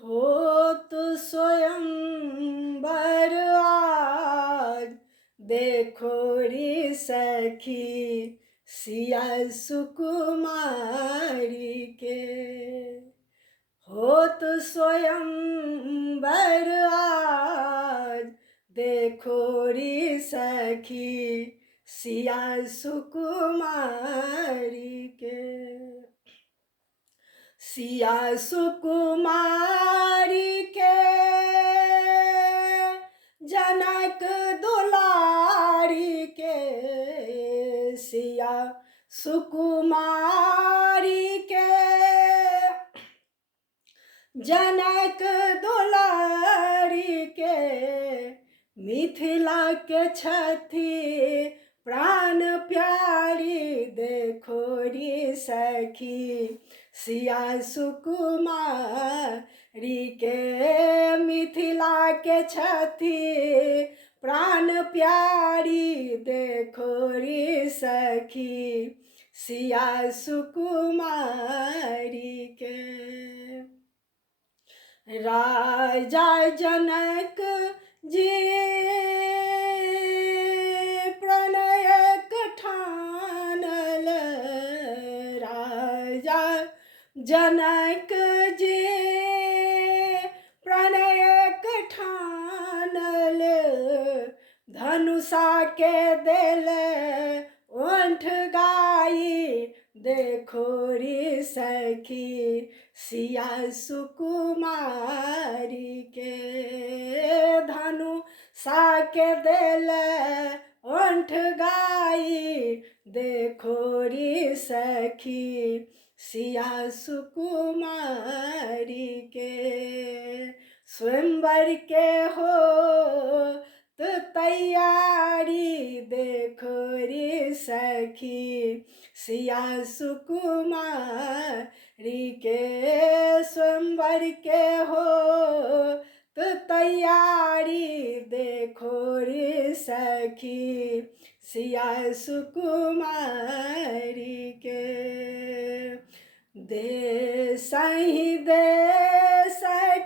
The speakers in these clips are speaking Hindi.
हो तो स्वयंवर आज, देखो रे सखी सिया सुकुमारी के। हो तो स्वयंवर आज, देखो रे सखी सिया सुकुमारी के। सिया सुकुमारी के जनक दुलारी के। सिया सुकुमारी के जनक दुलारी के। मिथिला के छथी प्राण प्यारी, देखो रे सखी सिया सुकुमारी के। मिथिला के छथी प्राण प्यारी, देखो रे सखी सिया सुकुमारी के। राजा जनक जी प्रणय ठानल। राजा जनक जी प्रणय ठानल। धनुषा के दिल ओंठ गाई, देखो रे सखी सिया सुकुमारी के। धनुषा के दिल ओंठ गाई, देखो रे सखी सिया सुकुमारी के। स्वयंवर के हो तो तैयारी, देखो रे सखी सिया सुकुमारी के। स्वयंवर के हो तो तैयारी, देखो रे सखी सिया सुकुमारी के। देश ही देश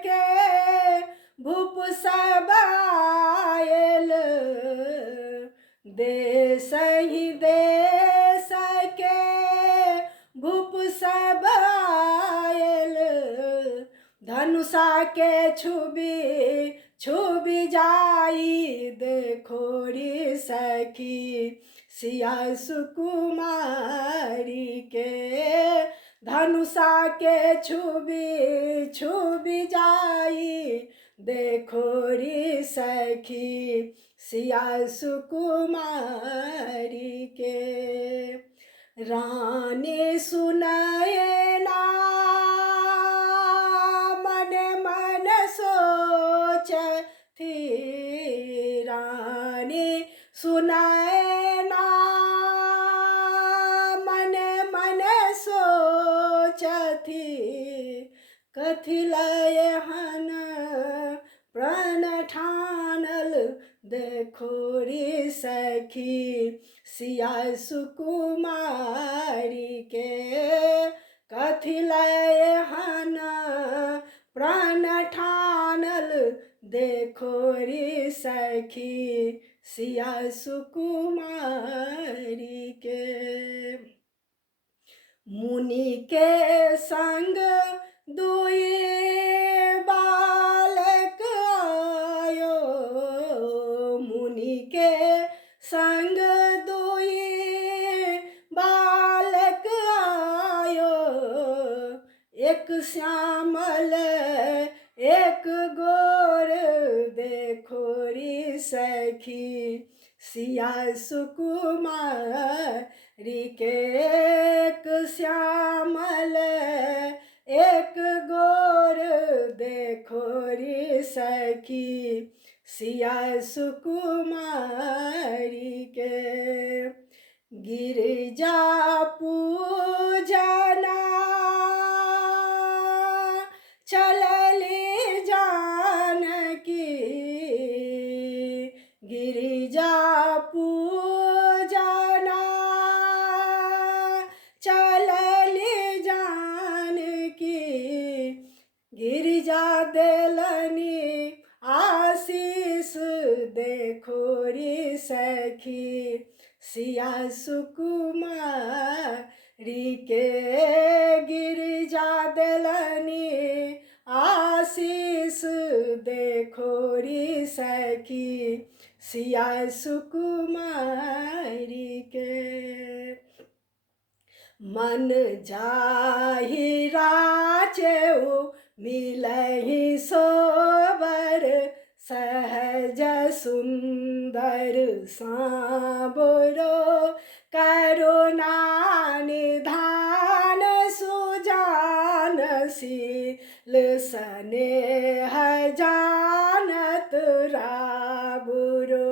के भूप सब आयल। देश ही देश के भूप सब आयल। धनुषा के छुबी जाई, देखो रे सखी सिया सुकुमारी के। धनुषा के छुबी जाई, देखो रे सखी सिया सुकुमारी के। रानी सुनाए ना मन मन सोचती। रानी सुनाए ना मन मन सोचती। कथी लय हन प्राण ठानल, देखो रे सखी सिया सुकुमारी के। कथी लय हन प्राण ठानल, देखो रे सखी सिया सुकुमारी के। मुनि के संग दुई बालक आयो। मुनि के संग दुई बालक आयो। एक श्यामल एक गोर, देखो रे सखी सिया सुकुमारी के। एक श्यामल एक गोर, देखो रे सखी सिया सुकुमारी के। गिरिजा पूजना चलली जानकी। गिरिजा पूजना चलली जानकी। गिरिजा सिया सुकुमारी के गिरिजा दलनी आशीष देखो री सखी सिया सुकुमारी के मन जाहि राचेऊ मिलहि सोबर सहज सुंदर सांबरो करुणा निधान सुजान शील स्नेह जानत राबुरो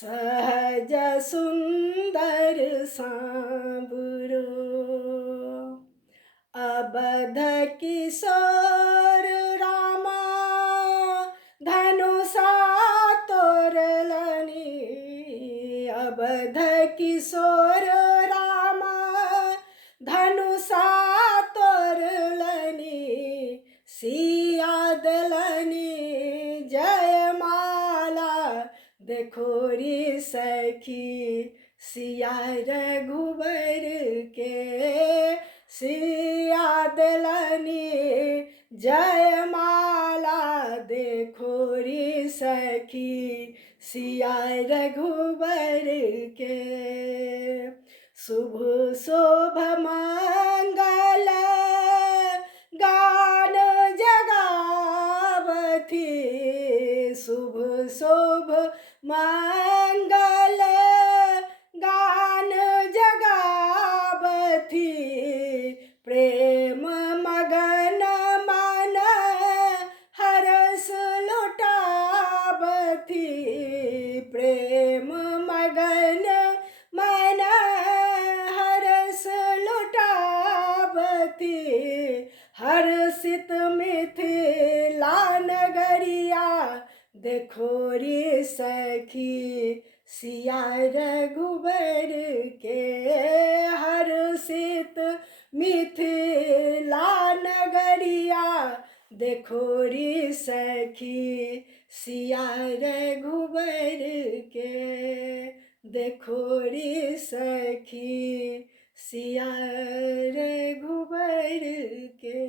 सहज सुंदर सांबरो अबध किशोर रामा धनुषा तोरलनी अबध किशोर रामा धनुषा तोरलनी सिया दलनी जयमाला देखो री सखी सिया रघुबर के सिया दलनी जयमाला देखो री सखी सिया रघुबर के शुभ शोभ मंगल गान जगावथी शुभ शोभ मंगल गान जगावथी प्रेम मगन मन हरस लुटावथी प्रेम मगन मन हरस लुटावथी हर्षित मिथिला नगरिया देखो रे सखी सिया रघुबर के हर्षित मिथिला नगरिया देखो रे सखी सिया रघुबर के देखो रे सखी सिया रघुबर के।